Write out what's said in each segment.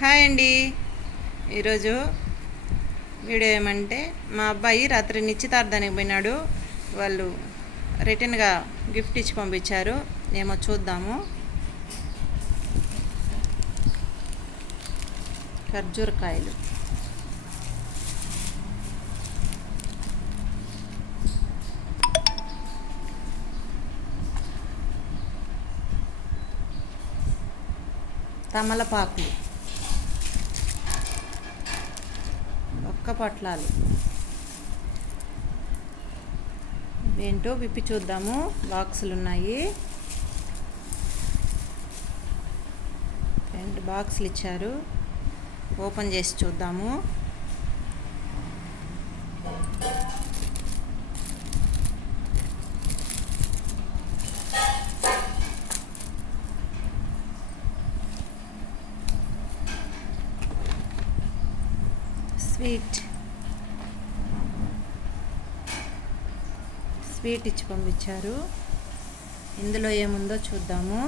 Hi అండి. ఈరోజు video ఏమంటే మా అబ్బాయి రాత్రి నిశ్చితార్థానికి పోయినాడు. వాళ్ళు రిటర్న్గా గిఫ్ట్ ఇచ్చి పంపించారు. ఏమో చూద్దాము. ఖర్జూరకాయలు తమలపాకులు. ఒక్క పొట్లాలు ఏంటో విప్పి చూద్దాము. బాక్సులు ఉన్నాయి రెండు బాక్సులు ఇచ్చారు ఓపెన్ చేసి చూద్దాము. స్వీట్. స్వీట్ ఇచ్చి పంపించారు. ఇందులో ఏముందో చూద్దాము.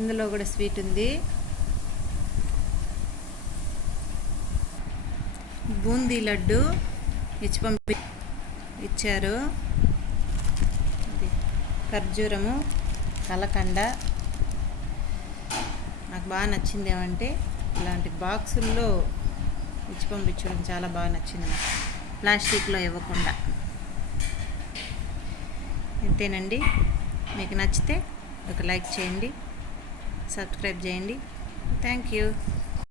ఇందులో కూడా స్వీట్ ఉంది. బూందీ లడ్డు ఇచ్చి పంపి ఇచ్చారు. ఖర్జూరము కలకండ. నాకు బాగా నచ్చింది ఏమంటే ఇలాంటి బాక్సుల్లో ఇచ్చి పంపించడం చాలా బాగా నచ్చింది నాకు. ప్లాస్టిక్లో ఇవ్వకుండా. ఇంతేనండి. మీకు నచ్చితే ఒక లైక్ చేయండి. సబ్స్క్రైబ్ చేయండి. Thank you.